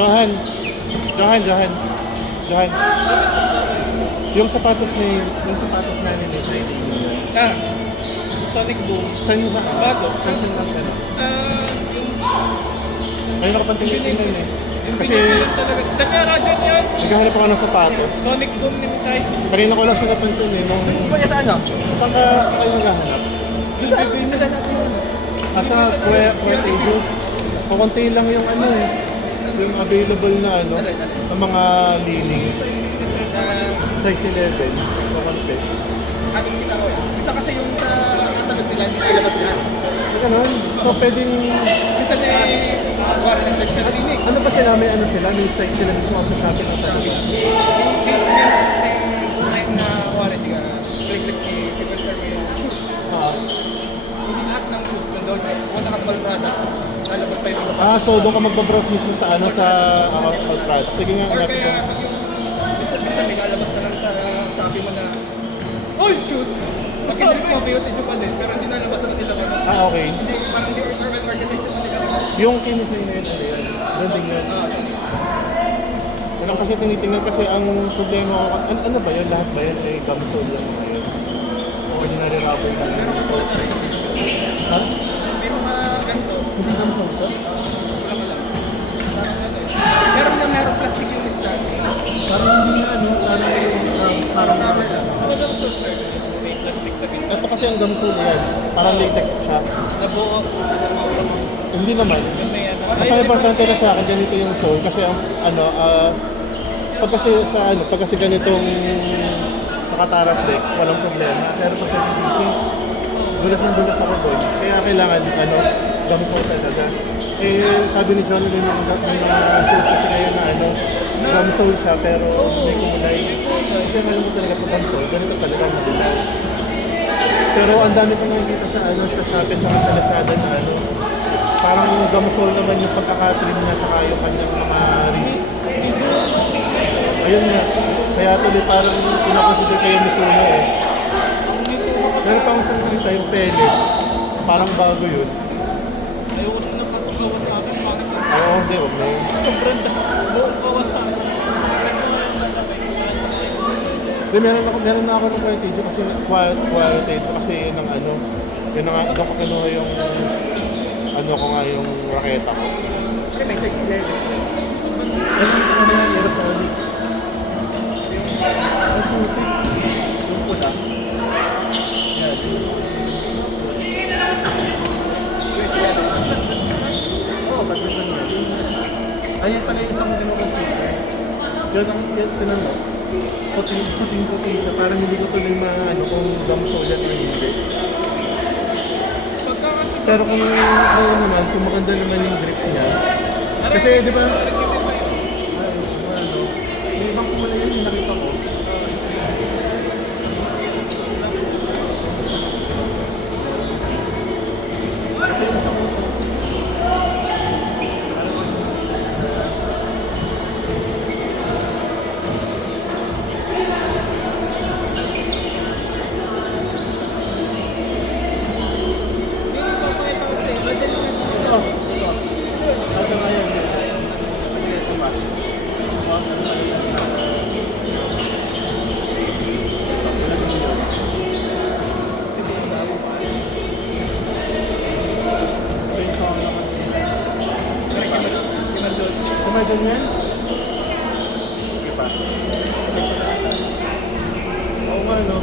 Johan. Johan, Johan. Johan. Yung sapatos namin may siding. Ah, Sonic Boom. Saan ba? Bago. Saan yung lang Sa yung Ayun nakapantingin-tingin eh. Kasi talaga. Sa kaya radyo yun. naghahanap ako ng sapatos. Sonic Boom ni Misay. Kanina ko lang siya napansin eh. Kuya sa ano? Saan kayo naghahanap? Saan natin yun? Asa Puerto Rico. Kukunti lang yung ano eh. Yung available na ano. Ng mga lining. Size 11. Kukunti. Ating kita ko. Isa kasi yung sa katalog nila, hindi nalabas na. Ganun. So pwedeng... Minsan wala ng search na rinig. Ano ba sila? May ano sila? May site sila mismo sa shopping ng talaga. May na warranty ka. Click-click si Peter mo yung shoes. Hindi lahat ng shoes nandun. Punta ka sa Ball Products. Lalabas pa yung mga So doon ka magbabrowse mismo sa ano sa Altrad. Sige nga, or hanapin ko. kaya minsan may lalabas na lang sa Shopee mo na oh, shoes! Pag hindi mo issue pa din, pero hindi nalabas na nila ano. Okay. Hindi, parang hindi organized na nila. Yung kinisay na yun, ano yun? Branding yun. Walang kasi tinitingnan kasi ang problema ko, ano ba yun? Lahat ba yun ay gumsole lang ba yun? Ordinary rubber lang yun. Ha? May mga ganito. Hindi gumsole to? Meron plastic unit dyan. Parang hindi na ano, parang May plastic sa ganito. ito kasi ang gumsole yan. Parang latex siya. Nabuo. Hindi naman. May ano. Mas ang importante na sa akin, ganito yung sole kasi ang ano, pag kasi sa ano, pag kasi ganitong nakatara flex, walang problema. Pero pag sa PVC, dulas ng dulas ako doon. Kaya kailangan ano, gumsole talaga. Eh, sabi ni John, may mga shoes kasi ngayon na ano, gumsole siya pero may kulay. Kasi alam mo talaga pag gumsole, ganito talaga ang madilaw. Pero ang dami ko nakikita sa ano, sa Shopee at sa Lazada na ano, parang gumsole naman yung pagkakatrim niya saka yung kanyang mga ring. Ayun nga. Kaya tuloy parang pinakonsider kayo ni Suno eh. Meron pa akong salita yung pele. Parang bago yun. Ayaw ko na napasukawa sa akin. Oo, hindi. Huwag na yun. Sobrang kawa sa akin. Hindi, meron na ako ng qualitative kasi qualitative kasi ng ano. Yun na nga, doon ko kinuha yung ano ko nga yung raketa ko. May size 11. Ano yan, aerosolic. Ang puti. Yung pula. Yan. Oo, ba't gusto niya? Ayan pala yung isang demonstrator. Yan ang tinanong. Puting-puting siya. Parang hindi ko tuloy ano kung gumsole yan o hindi. Pero kung ano naman, kung maganda naman yung grip niya. Kasi di ba, may ibang kulay yun yung nakita ko. Kumay ganyan? Sige pa. Oo nga, no?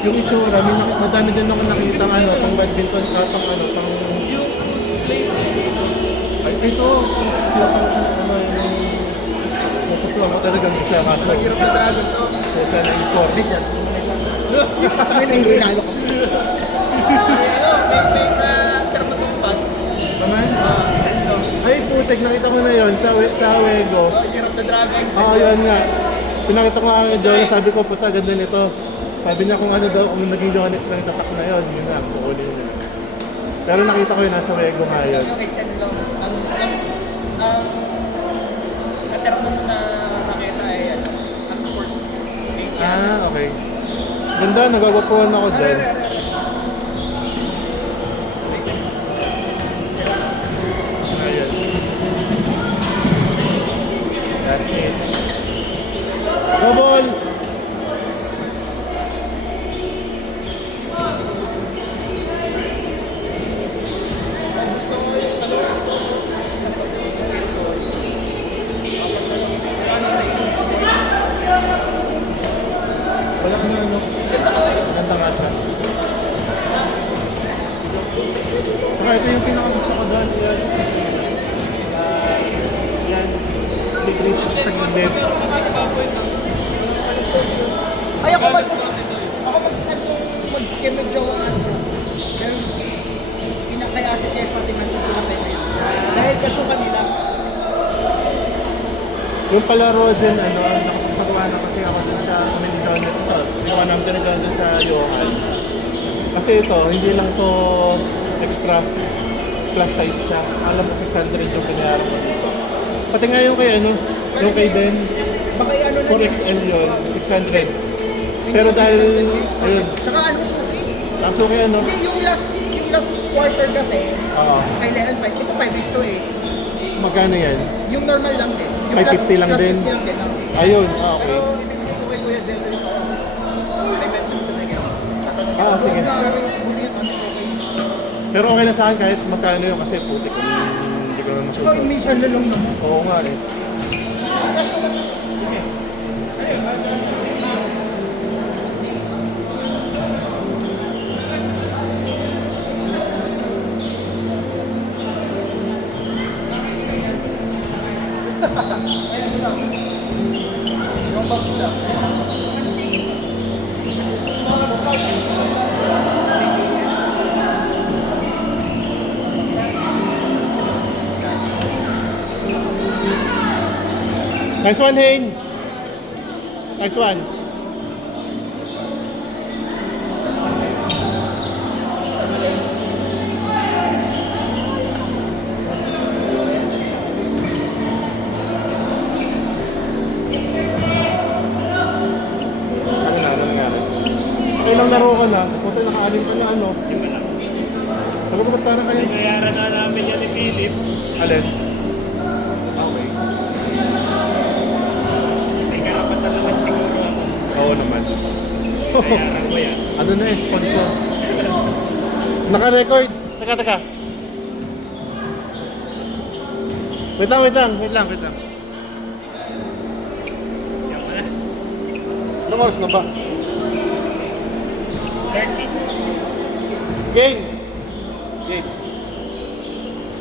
Yung itsura, madami din ako nakita ng ano, pang badminton, pang ano, pang... Ay, ito, ano, yung... Napusuhan ko talagang isa kaso. Hirap na dragon to. Kaya na yung core. Patangin na hindi inalo ko. May termotumban. Naman? Sendo. Ay, putek, nakita ko na yun sa Wego. Hirap na dragon. Yun nga. Pinakita ko nga kay Joy, sabi ko, puta, ganda nito. Sabi niya kung ano daw, kung naging Yonex lang tatak na yun. Yun na, kukunin yun. Pero nakita ko yun, nasa Wego nga yun. Yung kitchen lang. Ang termo na makita ay ang sports. okay. Ganda, nagagapuan ako dyan. Ayan. That's it. Double! Wala ka na ano. Ganda nga siya. Saka ito yung pinakagusto ko doon. Yan. Ligris sa gilid. Ay, ako magsasal mag-jowa nga siya. Pero, pinakaya si Kaya Fatima sa Pulasay na yun. Dahil kasukan nila. Yung palaro dyan, ano, nakapagawa na kasi ako dun sa Mini John. Ito, ginawa namin din John dun sa Yohan. Kasi ito, hindi lang to extra plus size siya. Alam mo, 600 yung pinayaran ko dito. Pati nga yung kay, ano, yung kay Ben, Baka ano na 4XL yun, 600. Pero dahil, ayun, Tsaka ano, suki? kaso kaya, ano, Hindi, yung last quarter kasi, oo, kay Leon 5, ito 5:8. magkano yan? Yung normal lang din. Yung 550 lang plus din? 50 lang din. Ayun, okay. Kay Kuya Jen rin ako. I mentioned sa naging. Sige. Buti yan, ano, okay. Pero okay na sa akin kahit magkano yun kasi putik ko. Hindi ko na Tsaka masusunod. minsan na lang naman. Oo nga eh. Nice one, Hein. Nice one. Ano nangyari? Ilang laro ko na, puto naka-alim ko na ano. Sabi ko ba't parang kayo? Bayaran na namin yan ni Philip. Alin? Okay. May karapat na naman siguro ako. Oo naman. Bayaran ko yan. Ano na eh, sponsor. Naka-record. Teka. Wait lang. Yan mo na. Anong oras na ba? 30. Game!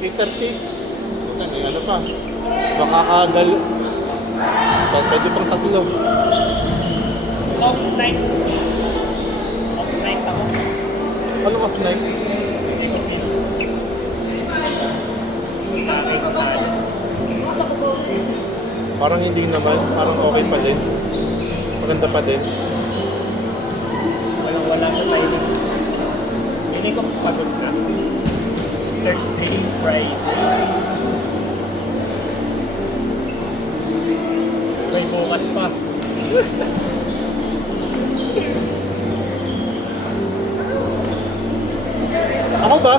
8:30. Ano pa? Makakadalo. Pwede pang tatlo. Off night. Off night ako. Ano off night? Bakit tayo? Parang hindi naman. Parang okay pa din. Maganda pa din. Walang-wala sa tayo. Hindi ko pagod na. Thursday, Friday. May bukas pa. Ako ba?